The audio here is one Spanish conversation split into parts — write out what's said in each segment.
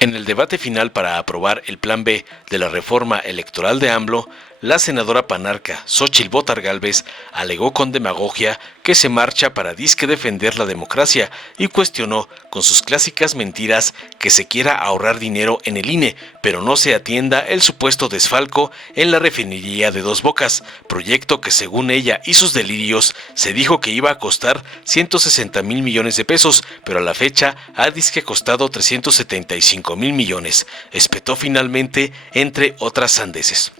En el debate final para aprobar el Plan B de la reforma electoral de AMLO, la senadora panarca Xóchitl Bótar Gálvez alegó con demagogia que se marcha para disque defender la democracia y cuestionó con sus clásicas mentiras que se quiera ahorrar dinero en el INE, pero no se atienda el supuesto desfalco en la refinería de Dos Bocas, proyecto que según ella y sus delirios se dijo que iba a costar 160,000 millones de pesos, pero a la fecha ha disque costado 375,000 millones, espetó finalmente entre otras sandeces.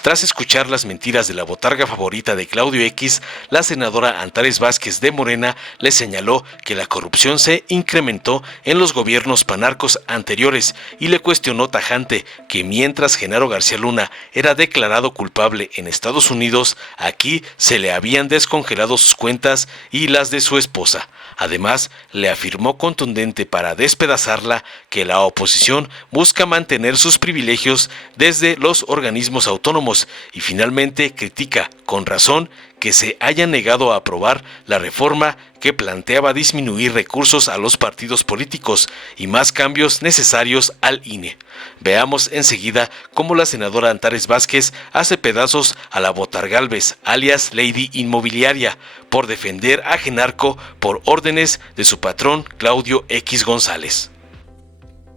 Tras escuchar las mentiras de la botarga favorita de Claudio X, la senadora Antares Vázquez de Morena le señaló que la corrupción se incrementó en los gobiernos panarcos anteriores y le cuestionó tajante que mientras Genaro García Luna era declarado culpable en Estados Unidos, aquí se le habían descongelado sus cuentas y las de su esposa. Además, le afirmó contundente para despedazarla que la oposición busca mantener sus privilegios desde los organismos autónomos y finalmente critica, con razón, que se haya negado a aprobar la reforma que planteaba disminuir recursos a los partidos políticos y más cambios necesarios al INE. Veamos enseguida cómo la senadora Antares Vázquez hace pedazos a la Bótar Gálvez, alias Lady Inmobiliaria, por defender a Genarco por órdenes de su patrón Claudio X González.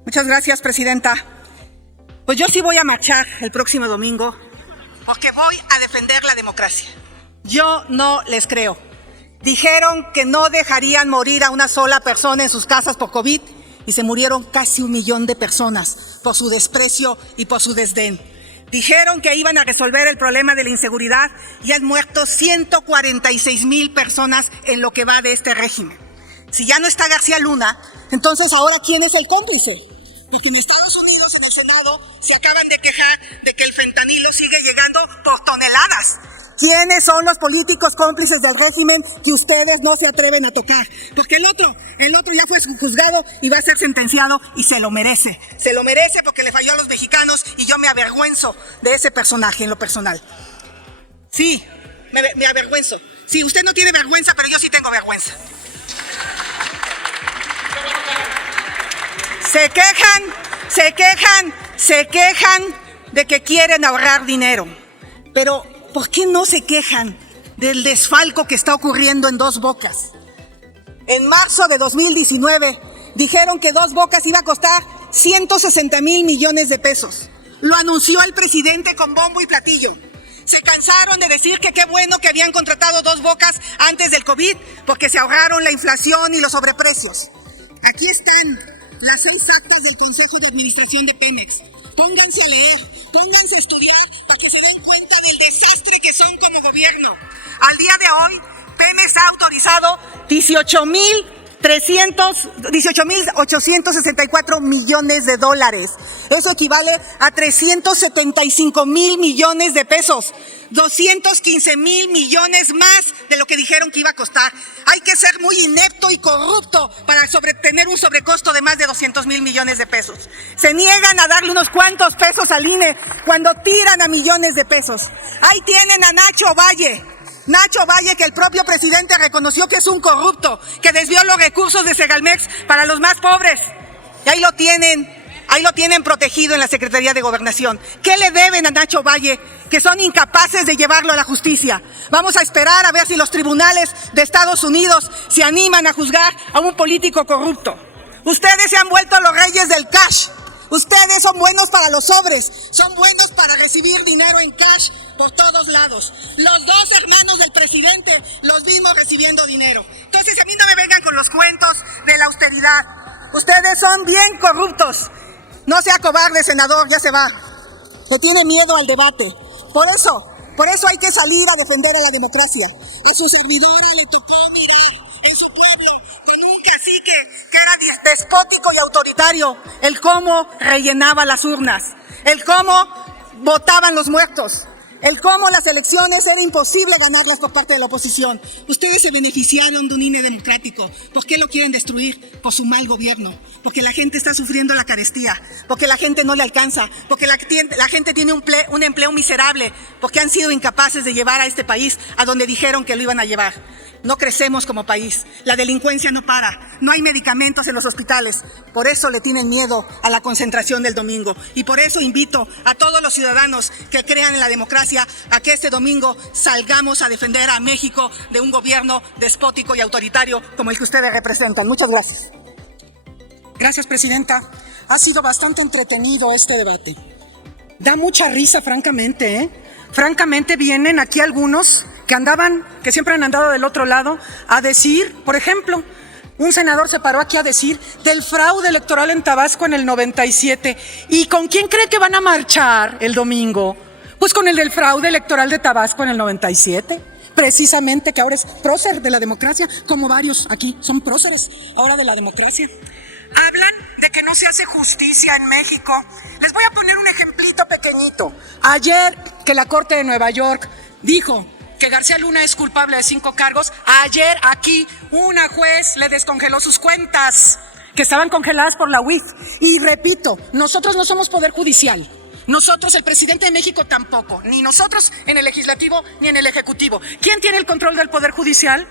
Muchas gracias, presidenta. Pues yo sí voy a marchar el próximo domingo porque voy a defender la democracia. Yo no les creo. Dijeron que no dejarían morir a una sola persona en sus casas por COVID y se murieron casi 1 millón de personas por su desprecio y por su desdén. Dijeron que iban a resolver el problema de la inseguridad y han muerto 146,000 personas en lo que va de este régimen. Si ya no está García Luna, entonces ahora ¿quién es el cómplice? Porque en Estados Unidos, en el Senado, se acaban de quejar de que el fentanilo sigue llegando por toneladas. ¿Quiénes son los políticos cómplices del régimen que ustedes no se atreven a tocar? Porque el otro ya fue juzgado y va a ser sentenciado y se lo merece. Se lo merece porque le falló a los mexicanos y yo me avergüenzo de ese personaje en lo personal. Sí, me avergüenzo. Sí, usted no tiene vergüenza, pero yo sí tengo vergüenza. Se quejan de que quieren ahorrar dinero. Pero ¿por qué no se quejan del desfalco que está ocurriendo en Dos Bocas? En marzo de 2019 dijeron que Dos Bocas iba a costar 160,000 millones de pesos. Lo anunció el presidente con bombo y platillo. Se cansaron de decir que qué bueno que habían contratado Dos Bocas antes del COVID porque se ahorraron la inflación y los sobreprecios. Aquí están las 6 actas del Consejo de Administración de Pemex. Pónganse a leer, pónganse a estudiar para que se den cuenta del desastre que son como gobierno. Al día de hoy, Pemex ha autorizado 18,864 millones de dólares. Eso equivale a 375,000 millones de pesos. 215,000 millones más de lo que dijeron que iba a costar. Hay que ser muy inepto y corrupto para tener un sobrecosto de más de 200,000 millones de pesos. Se niegan a darle unos cuantos pesos al INE cuando tiran a millones de pesos. Ahí tienen a Nacho Valle, que el propio presidente reconoció que es un corrupto, que desvió los recursos de Segalmex para los más pobres. Y ahí lo tienen protegido en la Secretaría de Gobernación. ¿Qué le deben a Nacho Valle? Que son incapaces de llevarlo a la justicia. Vamos a esperar a ver si los tribunales de Estados Unidos se animan a juzgar a un político corrupto. Ustedes se han vuelto los reyes del cash. Ustedes son buenos para los sobres, son buenos para recibir dinero en cash por todos lados. Los 2 hermanos del presidente los vimos recibiendo dinero. Entonces a mí no me vengan con los cuentos de la austeridad. Ustedes son bien corruptos. No sea cobarde, senador, ya se va. Le tiene miedo al debate. Por eso hay que salir a defender a la democracia. A su servidora le tocó mirar en su pueblo con un cacique que era despótico y autoritario, el cómo rellenaba las urnas, el cómo votaban los muertos, el cómo las elecciones era imposible ganarlas por parte de la oposición. Ustedes se beneficiaron de un INE democrático. ¿Por qué lo quieren destruir? Por su mal gobierno, porque la gente está sufriendo la carestía, porque la gente no le alcanza, porque la gente tiene un empleo miserable, porque han sido incapaces de llevar a este país a donde dijeron que lo iban a llevar. No crecemos como país, la delincuencia no para, no hay medicamentos en los hospitales. Por eso le tienen miedo a la concentración del domingo. Y por eso invito a todos los ciudadanos que crean en la democracia a que este domingo salgamos a defender a México de un gobierno despótico y autoritario como el que ustedes representan. Muchas gracias. Gracias, Presidenta. Ha sido bastante entretenido este debate. Da mucha risa, francamente, ¿eh? Francamente vienen aquí algunos que siempre han andado del otro lado, a decir, por ejemplo, un senador se paró aquí a decir del fraude electoral en Tabasco en el 97. ¿Y con quién cree que van a marchar el domingo? Pues con el del fraude electoral de Tabasco en el 97. Precisamente, que ahora es prócer de la democracia, como varios aquí son próceres ahora de la democracia. Hablan de que no se hace justicia en México. Les voy a poner un ejemplito pequeñito. Ayer que la Corte de Nueva York dijo que García Luna es culpable de 5 cargos, ayer aquí una juez le descongeló sus cuentas, que estaban congeladas por la UIF. Y repito, nosotros no somos poder judicial. Nosotros, el presidente de México, tampoco. Ni nosotros en el legislativo ni en el ejecutivo. ¿Quién tiene el control del poder judicial?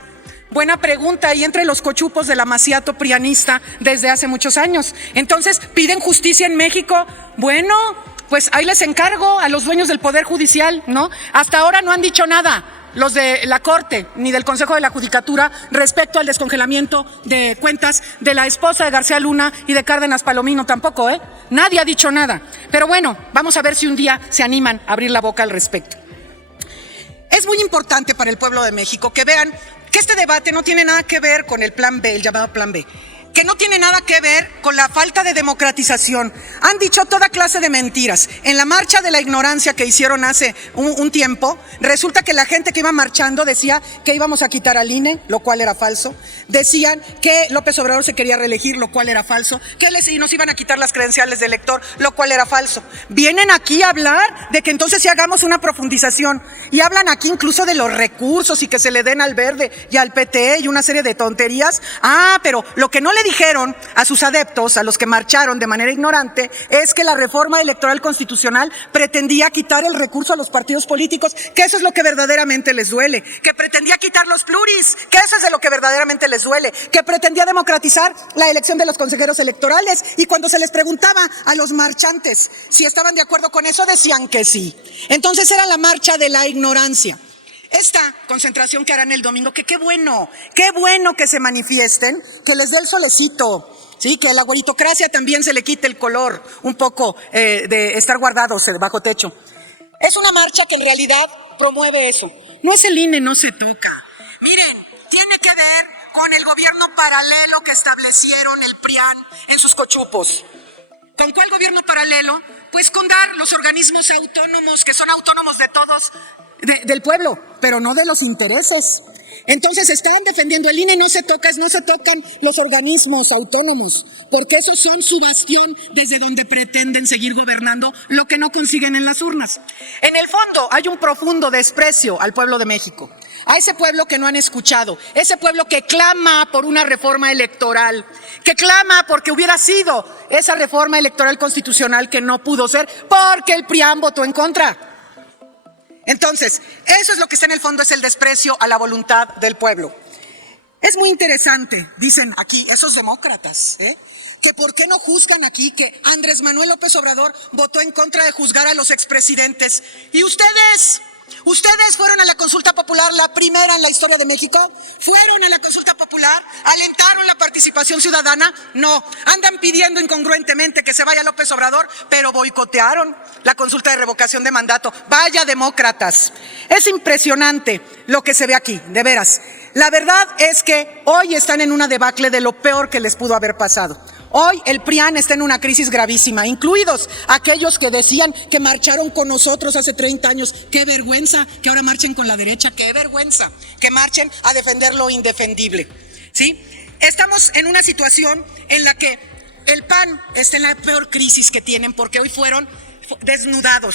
Buena pregunta, y entre los cochupos del amaciato prianista desde hace muchos años. Entonces, ¿piden justicia en México? Bueno, pues ahí les encargo a los dueños del Poder Judicial, ¿no? Hasta ahora no han dicho nada los de la Corte ni del Consejo de la Judicatura respecto al descongelamiento de cuentas de la esposa de García Luna y de Cárdenas Palomino tampoco, ¿eh? Nadie ha dicho nada. Pero bueno, vamos a ver si un día se animan a abrir la boca al respecto. Es muy importante para el pueblo de México que vean que este debate no tiene nada que ver con el Plan B, el llamado Plan B, que no tiene nada que ver con la falta de democratización. Han dicho toda clase de mentiras. En la marcha de la ignorancia que hicieron hace un tiempo, resulta que la gente que iba marchando decía que íbamos a quitar al INE, lo cual era falso. Decían que López Obrador se quería reelegir, lo cual era falso. Que nos iban a quitar las credenciales de elector, lo cual era falso. Vienen aquí a hablar de que entonces sí hagamos una profundización. Y hablan aquí incluso de los recursos y que se le den al Verde y al PT y una serie de tonterías. Pero lo que no le dijeron a sus adeptos, a los que marcharon de manera ignorante, es que la reforma electoral constitucional pretendía quitar el recurso a los partidos políticos, que eso es lo que verdaderamente les duele, que pretendía quitar los pluris, que eso es de lo que verdaderamente les duele, que pretendía democratizar la elección de los consejeros electorales, y cuando se les preguntaba a los marchantes si estaban de acuerdo con eso, decían que sí. Entonces era la marcha de la ignorancia. Esta concentración que harán el domingo, que qué bueno que se manifiesten, que les dé el solecito, sí, que a la guaritocracia también se le quite el color un poco de estar guardados bajo techo. Es una marcha que en realidad promueve eso. No es el INE, no se toca. Miren, tiene que ver con el gobierno paralelo que establecieron el PRIAN en sus cochupos. ¿Con cuál gobierno paralelo? Pues con dar los organismos autónomos, que son autónomos de todos, del pueblo, pero no de los intereses. Entonces estaban defendiendo el INE, no se tocan los organismos autónomos, porque esos son su bastión desde donde pretenden seguir gobernando lo que no consiguen en las urnas. En el fondo hay un profundo desprecio al pueblo de México, a ese pueblo que no han escuchado, ese pueblo que clama por una reforma electoral, que clama porque hubiera sido esa reforma electoral constitucional que no pudo ser porque el PRIAN votó en contra. Entonces, eso es lo que está en el fondo, es el desprecio a la voluntad del pueblo. Es muy interesante, dicen aquí esos demócratas, que por qué no juzgan aquí que Andrés Manuel López Obrador votó en contra de juzgar a los expresidentes. ¿Y ustedes fueron a la consulta popular, la primera en la historia de México? ¿Fueron a la consulta popular? ¿Alentaron la participación ciudadana? No, andan pidiendo incongruentemente que se vaya López Obrador, pero boicotearon la consulta de revocación de mandato. Vaya demócratas. Es impresionante lo que se ve aquí, de veras. La verdad es que hoy están en una debacle de lo peor que les pudo haber pasado. Hoy el PRIAN está en una crisis gravísima, incluidos aquellos que decían que marcharon con nosotros hace 30 años. ¡Qué vergüenza que ahora marchen con la derecha! ¡Qué vergüenza que marchen a defender lo indefendible! ¿Sí? Estamos en una situación en la que el PAN está en la peor crisis que tienen, porque hoy fueron desnudados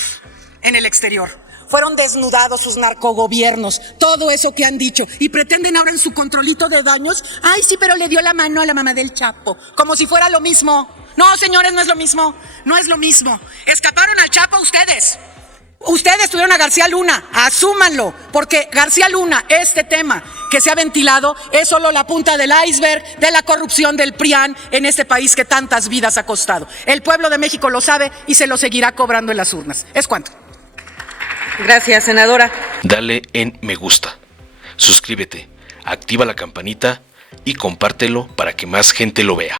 en el exterior. Fueron desnudados sus narcogobiernos, todo eso que han dicho, y pretenden ahora en su controlito de daños, ¡ay sí, pero le dio la mano a la mamá del Chapo! Como si fuera lo mismo. No, señores, no es lo mismo, no es lo mismo. Escaparon al Chapo ustedes. Ustedes tuvieron a García Luna, asúmanlo, porque García Luna, este tema que se ha ventilado es solo la punta del iceberg de la corrupción del PRIAN en este país que tantas vidas ha costado. El pueblo de México lo sabe y se lo seguirá cobrando en las urnas. Es cuanto. Gracias, senadora. Dale en me gusta, suscríbete, activa la campanita y compártelo para que más gente lo vea.